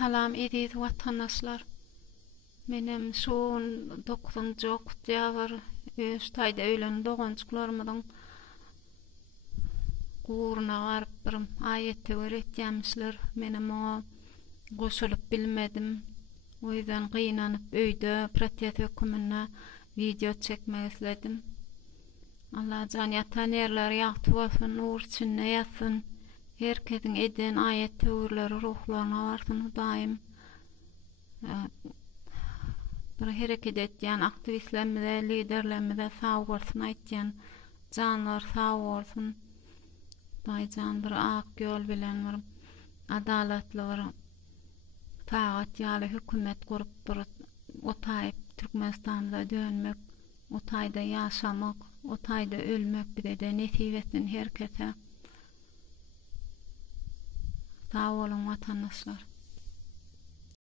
Salam edýär watandaşlar. Menem şoň 9-njy okutýar öz taýda öýlen dogançyklarymyň guruna garyp bir aýetde öwretýänmişler. Menem o goşulyp bilmedim. O ýüzden gynanyp öýde protest hökümine video çekmek isledim. Allah janyatan ýerleri ýagty bolsun, nur içinde ýatsyn. Herkesiň eden aýet töwürleri ruhlaryna barsyn daim. Bir hereket etýän aktivistlerimize, liderlerimize sağ bolsun aýtýan janlar sağ bolsun. Daýjan bir ak ýol bilen bir adalatly bir taýat ýaly hökümet gurup bir o taýyp Türkmenistanda dönmek, o taýda ýaşamak, o taýda ölmek bile nesip etsin herkese. Sağ olun vatandaşlar.